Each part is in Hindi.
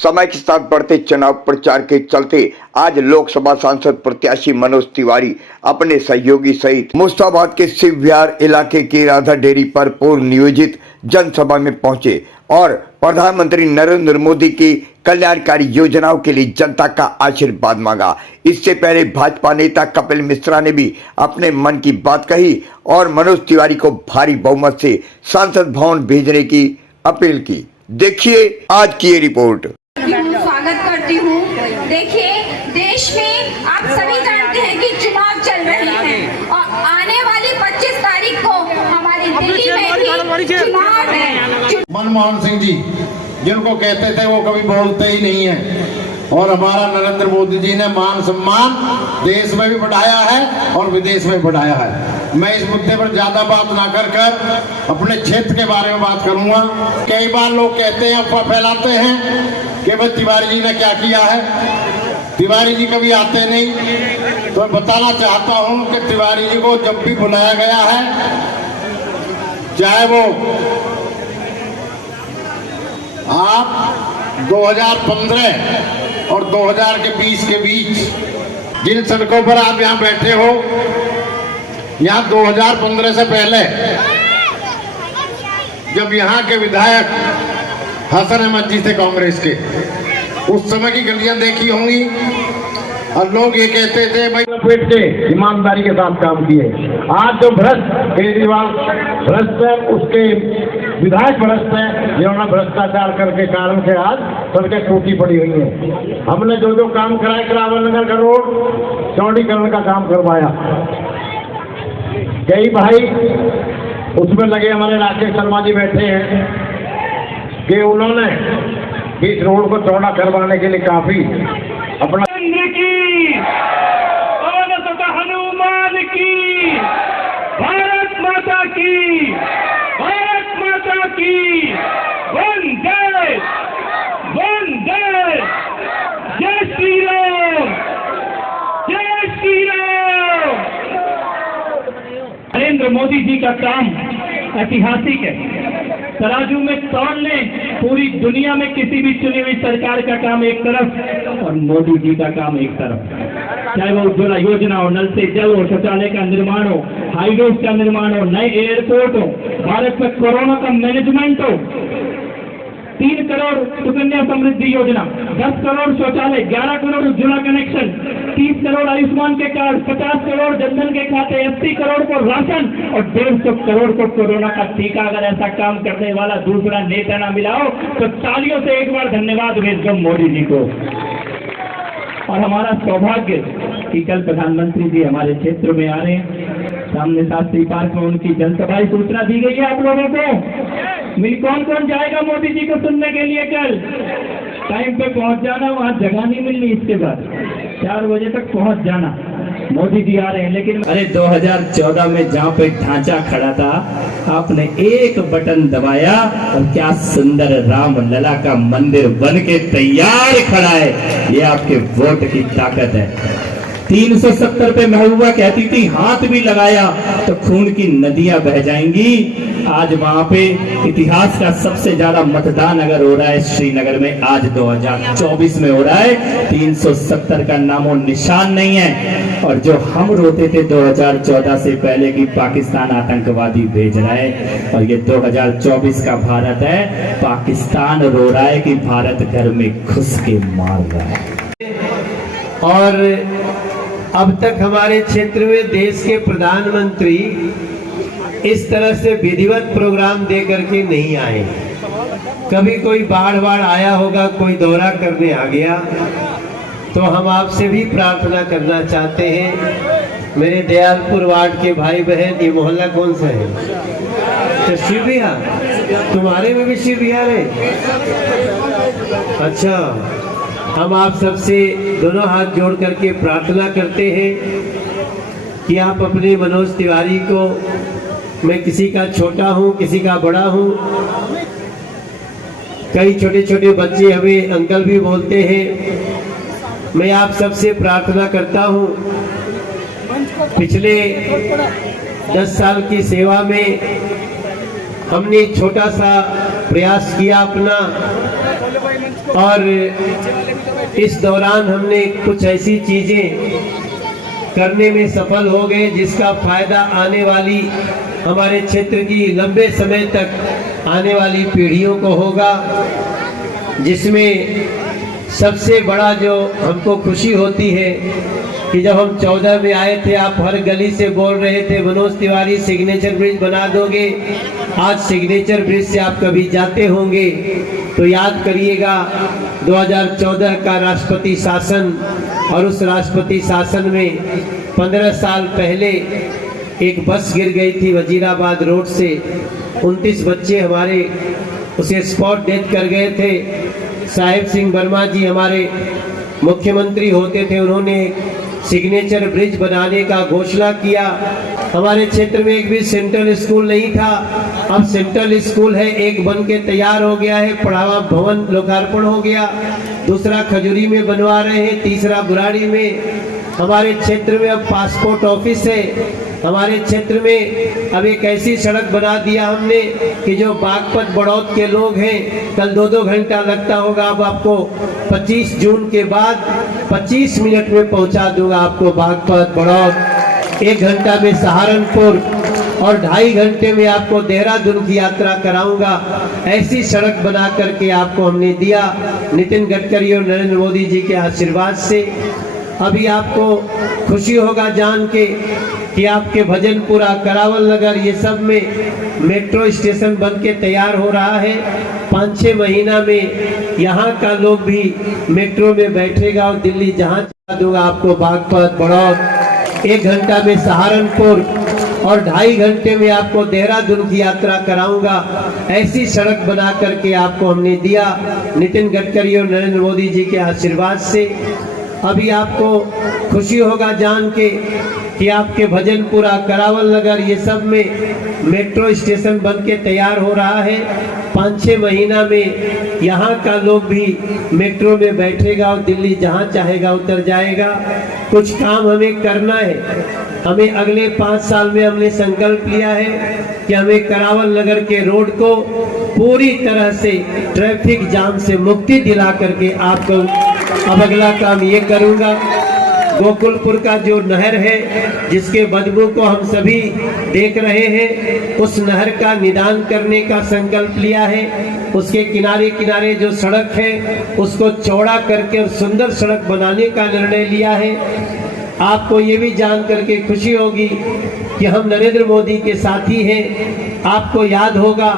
समय के साथ बढ़ते चुनाव प्रचार के चलते आज लोकसभा सांसद प्रत्याशी मनोज तिवारी अपने सहयोगी सहित मुस्ताबाद के शिव विहार इलाके की राधा डेयरी पर पूर्व नियोजित जनसभा में पहुंचे और प्रधानमंत्री नरेंद्र मोदी की कल्याणकारी योजनाओं के लिए जनता का आशीर्वाद मांगा। इससे पहले भाजपा नेता कपिल मिश्रा ने भी अपने मन की बात कही और मनोज तिवारी को भारी बहुमत से सांसद भवन भेजने की अपील की। देखिए आज की ये रिपोर्ट। स्वागत करती हूँ। देखिए, देश में आप सभी जानते हैं कि चुनाव चल रहे हैं और आने वाली 25 तारीख को हमारी दिल्ली में भी चुनाव है। मनमोहन सिंह जी जिनको कहते थे वो कभी बोलते ही नहीं है, और हमारा नरेंद्र मोदी जी ने मान सम्मान देश में भी बढ़ाया है और विदेश में बढ़ाया है। मैं इस मुद्दे पर ज्यादा बात ना कर अपने क्षेत्र के बारे में बात करूंगा। कई बार लोग कहते हैं, अफवाह फैलाते हैं कि भाई तिवारी जी ने क्या किया है। तिवारी जी कभी आते नहीं, तो मैं बताना चाहता हूं कि तिवारी जी को जब भी बुलाया गया है, चाहे वो आप 2015 और 2020 के बीच जिन सड़कों पर आप यहाँ बैठे हो, यहाँ 2015 से पहले जब यहाँ के विधायक हसन अहमद जी थे कांग्रेस के, उस समय की गलियां देखी होंगी और लोग ये कहते थे भाई लपेट के ईमानदारी के साथ काम किए। आज जो भ्रष्ट केजरीवाल भ्रष्ट है, उसके विधायक भ्रष्ट है, जिन्होंने भ्रष्टाचार करके कारण से आज सड़कें टूटी पड़ी हुई हैं। हमने जो जो काम कराए, करावल नगर का रोड चौड़ीकरण का काम करवाया। कई भाई उसमें लगे, हमारे राकेश शर्मा जी बैठे हैं कि उन्होंने इस रोड को चौड़ा करवाने के लिए काफी अपना की और हनुमान की, भारत माता की, भारत माता की, वंदे वंदे, जय श्री राम, जय श्री राम। नरेंद्र मोदी जी का काम ऐतिहासिक है। तराजू में तौल लें, पूरी दुनिया में किसी भी चुनी हुई सरकार का काम एक तरफ और मोदी जी का काम एक तरफ। चाहे वो उज्ज्वला योजना हो, नल से जल हो, शौचालय का निर्माण हो, हाईवेज का निर्माण हो, नए एयरपोर्ट हो, भारत में कोरोना का मैनेजमेंट हो, 3 करोड़ सुकन्या समृद्धि योजना, 10 करोड़ शौचालय, 11 करोड़ उज्ज्वला कनेक्शन, 30 करोड़ आयुष्मान के कार्ड, 50 करोड़ जनधन के खाते, 80 करोड़ को राशन और 150 करोड़ को कोरोना का टीका। अगर ऐसा काम करने वाला दूसरा नेता ना मिला हो तो तालियों से एक बार धन्यवाद भेज दो मोदी जी को। और हमारा सौभाग्य कि कल प्रधानमंत्री जी हमारे क्षेत्र में आ रहे हैं। सामने शास्त्री पार्क में उनकी जनसभा सूचना दी गई है आप लोगों को। कौन कौन जाएगा मोदी जी को सुनने के लिए? कल टाइम पे पहुंच जाना, वहां जगह नहीं मिलनी। इसके बाद 4 बजे तक पहुंच जाना। मोदी जी आ रहे हैं। लेकिन अरे 2014 में जहाँ पे ढांचा खड़ा था, आपने एक बटन दबाया और क्या सुंदर राम लला का मंदिर बन के तैयार खड़ा है। ये आपके वोट की ताकत है। 370 पे महबूबा कहती थी हाथ भी लगाया तो खून की नदियां बह जाएंगी। आज वहां पे इतिहास का सबसे ज्यादा मतदान अगर हो रहा है श्रीनगर में, आज 2024 में हो रहा है। 370 का नामो निशान नहीं है। और जो हम रोते थे 2014 से पहले कि पाकिस्तान आतंकवादी भेज रहा है, और ये 2024 का भारत है, पाकिस्तान रो रहा है कि भारत घर में घुस के मार रहा है। और अब तक हमारे क्षेत्र में देश के प्रधानमंत्री इस तरह से विधिवत प्रोग्राम दे करके नहीं आए। कभी कोई बाढ़ आया होगा, कोई दौरा करने आ गया, तो हम आपसे भी प्रार्थना करना चाहते हैं। मेरे दयालपुर वार्ड के भाई बहन, ये मोहल्ला कौन सा है? तो शिव विहार, तुम्हारे में भी शिव विहार है? अच्छा, हम आप सबसे दोनों हाथ जोड़ करके प्रार्थना करते हैं कि आप अपने मनोज तिवारी को, मैं किसी का छोटा हूं, किसी का बड़ा हूं, कई छोटे छोटे बच्चे हमें अंकल भी बोलते हैं। मैं आप सबसे प्रार्थना करता हूं, पिछले 10 साल की सेवा में हमने छोटा सा प्रयास किया अपना और इस दौरान हमने कुछ ऐसी चीजें करने में सफल हो गए जिसका फायदा आने वाली हमारे क्षेत्र की लंबे समय तक आने वाली पीढ़ियों को होगा। जिसमें सबसे बड़ा जो हमको खुशी होती है कि जब हम 14 में आए थे, आप हर गली से बोल रहे थे मनोज तिवारी सिग्नेचर ब्रिज बना दोगे। आज सिग्नेचर ब्रिज से आप कभी जाते होंगे तो याद करिएगा 2014 का राष्ट्रपति शासन, और उस राष्ट्रपति शासन में 15 साल पहले एक बस गिर गई थी वजीराबाद रोड से। 29 बच्चे हमारे उसे स्पॉट डेथ कर गए थे। साहेब सिंह वर्मा जी हमारे मुख्यमंत्री होते थे, उन्होंने सिग्नेचर ब्रिज बनाने का घोषणा किया। हमारे क्षेत्र में एक भी सेंट्रल स्कूल नहीं था, अब सेंट्रल स्कूल है, एक बन के तैयार हो गया है। पढ़ावा भवन लोकार्पण हो गया, दूसरा खजूरी में बनवा रहे हैं, तीसरा बुराड़ी में। हमारे क्षेत्र में अब पासपोर्ट ऑफिस है। हमारे क्षेत्र में अब एक ऐसी सड़क बना दिया हमने कि जो बागपत बड़ौद के लोग हैं कल 2-2 घंटा लगता होगा, अब आपको 25 जून के बाद 25 मिनट में पहुंचा दूंगा आपको बागपत बड़ौद। 1 घंटा में सहारनपुर और 2.5 घंटे में आपको देहरादून की यात्रा कराऊंगा। ऐसी सड़क बना करके आपको हमने दिया नितिन गडकरी और नरेंद्र मोदी जी के आशीर्वाद से। अभी आपको खुशी होगा जान के कि आपके भजनपुरा, करावल नगर, ये सब में मेट्रो स्टेशन बन के तैयार हो रहा है। 5-6 महीना में यहाँ का लोग भी मेट्रो में बैठेगा और दिल्ली जहाँ चला दूंगा आपको बागपत बड़ौद। 1 घंटा में सहारनपुर और 2.5 घंटे में आपको देहरादून की यात्रा कराऊंगा। ऐसी सड़क बना करके आपको हमने दिया नितिन गडकरी और नरेंद्र मोदी जी के आशीर्वाद से। अभी आपको खुशी होगा जान के कि आपके भजनपुरा, करावल नगर, ये सब में मेट्रो स्टेशन बन के तैयार हो रहा है। 5-6 महीना में यहाँ का लोग भी मेट्रो में बैठेगा और दिल्ली जहाँ चाहेगा उतर जाएगा। कुछ काम हमें करना है। हमें अगले 5 साल में हमने संकल्प लिया है कि हमें करावल नगर के रोड को पूरी तरह से ट्रैफिक जाम से मुक्ति दिला करके आपको अब अगला काम ये करूँगा। गोकुलपुर का जो नहर है जिसके बदबू को हम सभी देख रहे हैं, उस नहर का निदान करने का संकल्प लिया है। उसके किनारे किनारे जो सड़क है उसको चौड़ा करके और सुंदर सड़क बनाने का निर्णय लिया है। आपको ये भी जान करके खुशी होगी कि हम नरेंद्र मोदी के साथी हैं। आपको याद होगा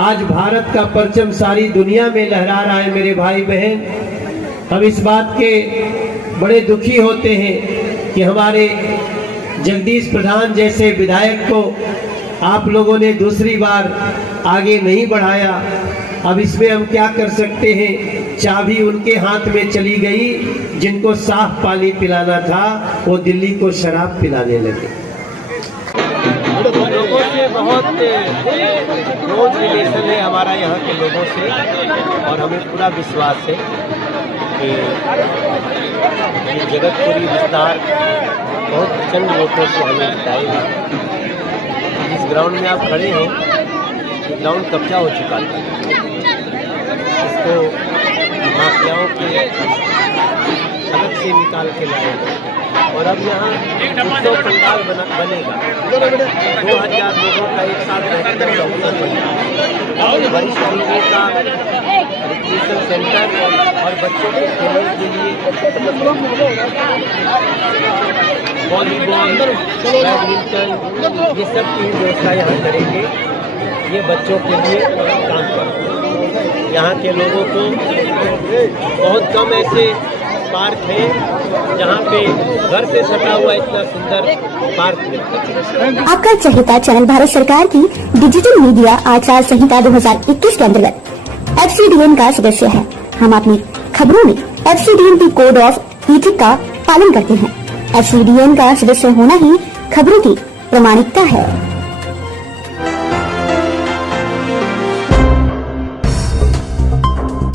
आज भारत का परचम सारी दुनिया में लहरा रहा है मेरे भाई बहन। हम इस बात के बड़े दुखी होते हैं कि हमारे जगदीश प्रधान जैसे विधायक को आप लोगों ने दूसरी बार आगे नहीं बढ़ाया। अब इसमें हम क्या कर सकते हैं? चाबी उनके हाथ में चली गई, जिनको साफ पानी पिलाना था वो दिल्ली को शराब पिलाने लगे। लोगों से बहुत क्लोज रिलेशन है हमारा यहाँ के लोगों से, और हमें पूरा विश्वास है कि ये जगतपुरी विस्तार बहुत प्रचंड वोटों से हमें जिताएगा। जिस ग्राउंड में आप खड़े हैं ये ग्राउंड कब्जा हो चुका था, इसको माफियाओं के अलग से निकाल के लाएगा और अब यहाँ उत्सव पंडाल बनेगा। 2000 लोगों का एक साथ बैठकर अवसर बनेगा। वरिष्ठ लोगों का रिक्रिएशन सेंटर और बच्चों के खेलने के लिए वॉलीबॉल, बैडमिंटन, ये सब की व्यवस्था यहाँ करेंगे। ये बच्चों के लिए काम करेंगे। यहाँ के लोगों को बहुत कम ऐसे पार्क है जहाँ पे घर से सटा हुआ इतना सुंदर पार्क मिलता है। आपका चहेता चैनल भारत सरकार की डिजिटल मीडिया आचार संहिता 2021 के अंतर्गत FCDN का सदस्य है। हम अपनी खबरों में FCDN की कोड ऑफ इथिक्स का पालन करते हैं। FCDN का सदस्य होना ही खबरों की प्रामाणिकता है।